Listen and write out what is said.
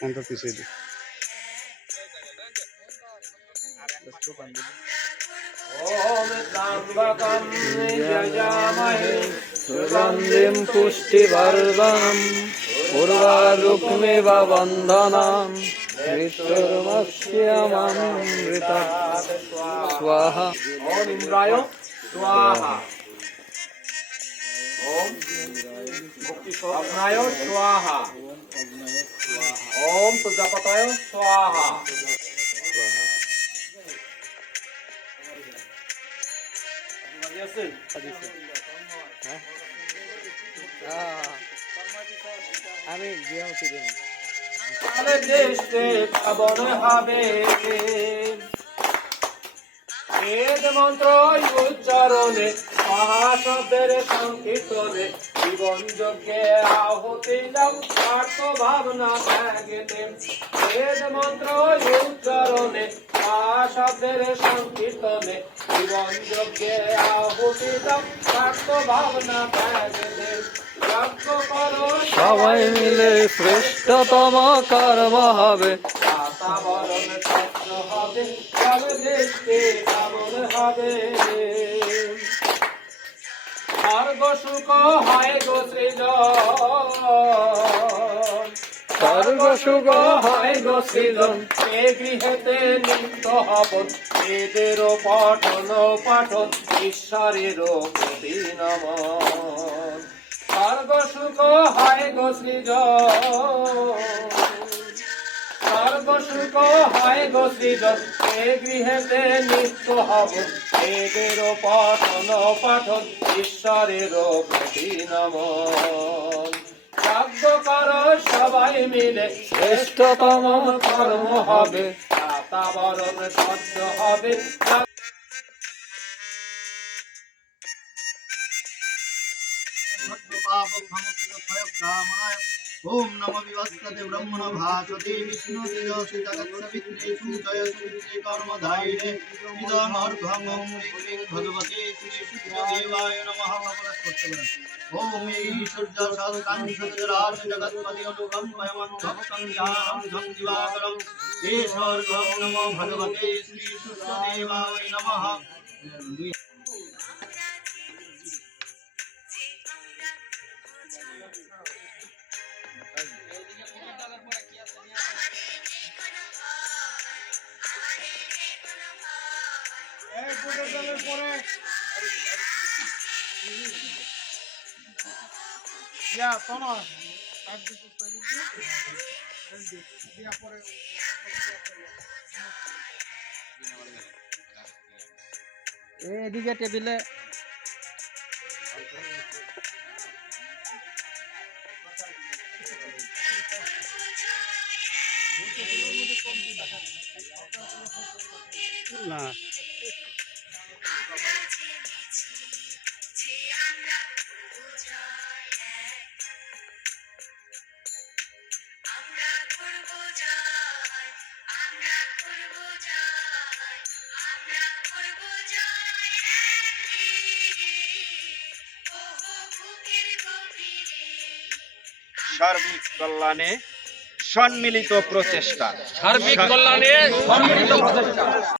কোনটা পিছিয়ে দিই ओम त्र्यंबकं यजामहे सुगंधिं पुष्टिवर्धनम् उर्वारुकमिव बन्धनान् मृत्युर्मस्यममृतं स्वाहा। ओम इंद्राय स्वाहा। ओम अग्नाय स्वाहा। ओम प्रजापतये स्वाहा। আমি देशे पावन हबे वेद मंत्र उच्चारणे महाशब्देर संकीर्तने जीवन यज्ञे आहुति दाও स्वार्थ भावना त्यागेते वेद मंत्र उच्चारणे महाशब्देर संकीर्तने जीवन यज्ञे आहुति दाও स्वार्थ भावना त्यागेते সবাই মিলে শ্রেষ্ঠতম কর্ম হবে। বাতাবরণ স্বচ্ছ হবে, তবে দেশকে পাবন হবে। স্বর্গ সুখ হয় গো সৃজন, স্বর্গ সুখ হয় গো সৃজন, এ গৃহেতে নিত্য হবন। বেদেরও পঠন পাঠন, ঈশ্বরেরও প্রতি নমন। স্বর্গ সুখ হয় গো সৃজন, স্বর্গ সুখ হয় গো সৃজন, এ গৃহেতে নিত্য হবন। বেদেরও পঠন পাঠন, ঈশ্বরেরও প্রতি নমন। যজ্ঞ কর সবাই মিলে, শ্রেষ্ঠতম কর্ম হবে, বাতাবরণ স্বচ্ছ হবে। ओम नमो विवस्वते ब्रह्मण भासते विष्णु तेजस्वी जगत्सवित्रे सूचयते कर्मधारिणे इदमर्घं ओम ह्रीं भगवते श्री सूर्यदेवाय नमः। ओम ईश्वर्य शास्त्रांशजराज जगत्पति अनुकंपयमं भक्तं ज्ञानं धं दिवाकरं ईश्वर्घं नमो भगवते श्री सूर्यदेवाय नमः। এদিকে টেবিলে না সার্বিক কল্যাণে সম্মিলিত প্রচেষ্টা। সার্বিক কল্যাণে সম্মিলিত প্রচেষ্টা।